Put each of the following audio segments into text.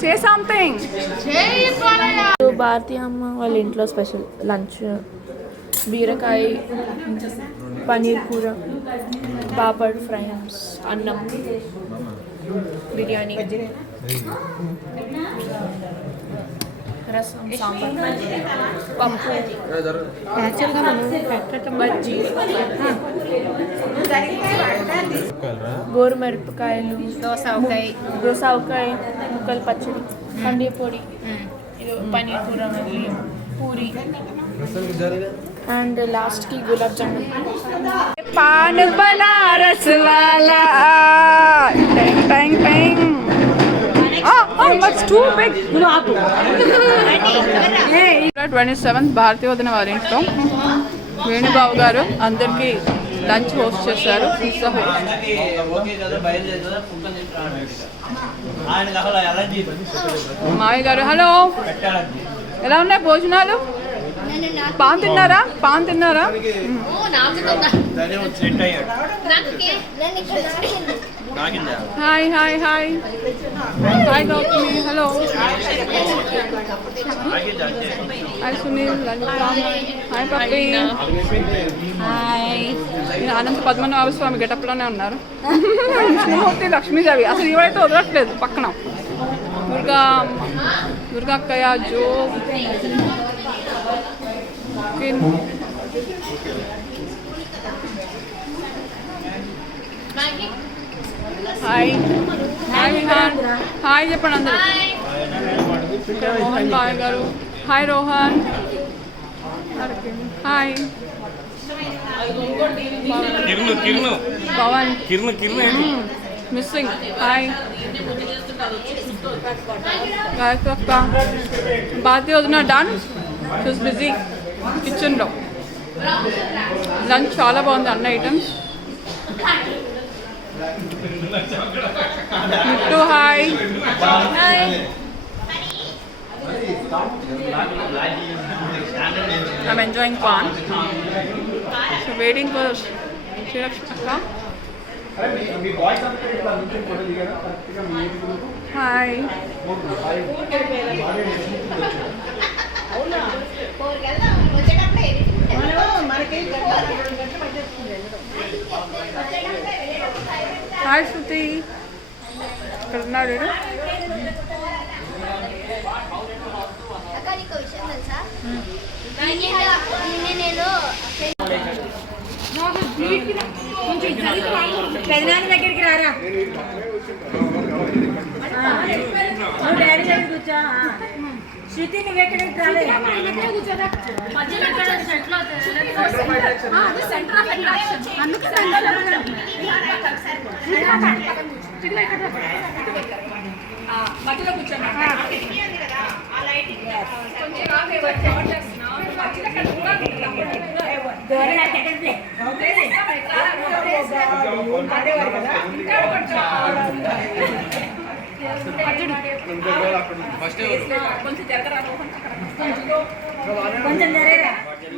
Say something. Bharati అమ్మ వాళ్ళ ఇంట్లో స్పెషల్ లంచ్ బీరకాయ పన్నీర్ కూర పాపడ్ ఫ్రైస్ అన్నం బిర్యానీ రసం సాంబార్ పప్పు యాక్చువల్గా మనం బజ్జీ గోరుమిరపకాయలు దోసకాయ ముక్కలు పచ్చడి కంది పొడి పన్నీర్ కూర పూరి అండ్ లాస్ట్కి గులాబ్ జామున్ పాన్ బనారస్ వాలా టెంగ్ టెంగ్ టెంగ్. That's too big. 27th Bharati వదిన వారి ఇంట్లో వేణుబాబు గారు అందరికీ లంచ్ హోస్ట్ చేశారు. మావి గారు హలో, ఎలా ఉన్నాయి భోజనాలు? పాన్ తిన్నారా? Hi hi hi hi Gautami hello. Hi Sunil, hi Pappi, hi. Anantha Padmanabha Swamy గెటప్లోనే ఉన్నారు. విష్ణుమూర్తి, లక్ష్మీదేవి అసలు ఇవైతే వదలట్లేదు పక్కన. దుర్గా అక్కయ్య, Jo, hi hi Vihaan, hi చెప్పండి అందరూ. రోహన్ బాయ్ గారు hi. Rohan hi. Pavan missing hi. Gayatri అక్క, భారతీ వదిన డన్, షీస్ బిజీ కిచెన్లో. లంచ్ చాలా బాగుంది, అన్ని items. Mittu hi. I'm enjoying fun. So waiting for Srirakshmi Akka. Hi. Hi శృతి, ఇక్కడ ఉన్నాడు. పెదనాన్న దగ్గరికి రారా, డాడీ దగ్గర కూర్చో. శృతి నువ్వు ఎక్కడికి రాలేదు. మధ్యలో కూర్చోండి. కొంచెం జరగరా, కొంచెం జరగరా,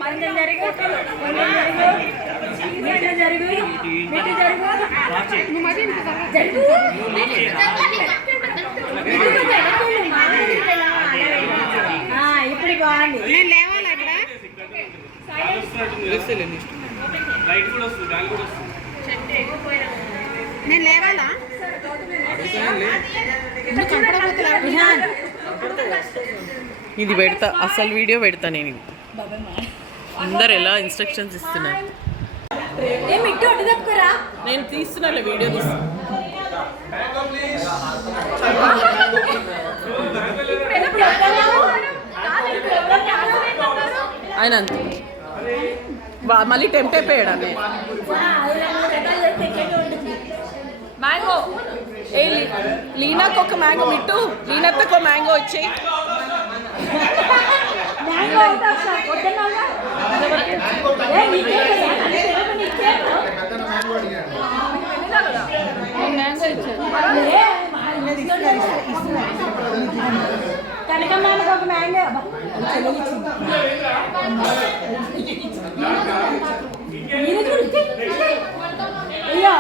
కొంచెం జరుగు, కొంచెం జరుగు, ఇటు జరుగు, ఇప్పుడు బాగుంది. నేను లేవాలి అక్కడ, నేను లేవాలా? ఇది పెడతా, అసలు వీడియో పెడతా నేను. అందరు ఎలా ఇన్స్ట్రక్షన్స్ ఇస్తున్నారు. నేను తీస్తున్నా వీడియో తీస్తున్నా. ఆయన అంతే మళ్ళీ టెంప్ట్ అయిపోయాడు. అన్నీ మ్యాంగో, ఏ లీనాకు ఒక మ్యాంగో, మిట్టు లీనకు ఒక మ్యాంగో వచ్చాయి. కనకమ్మానికి ఒక మ్యాంగో. అయ్యో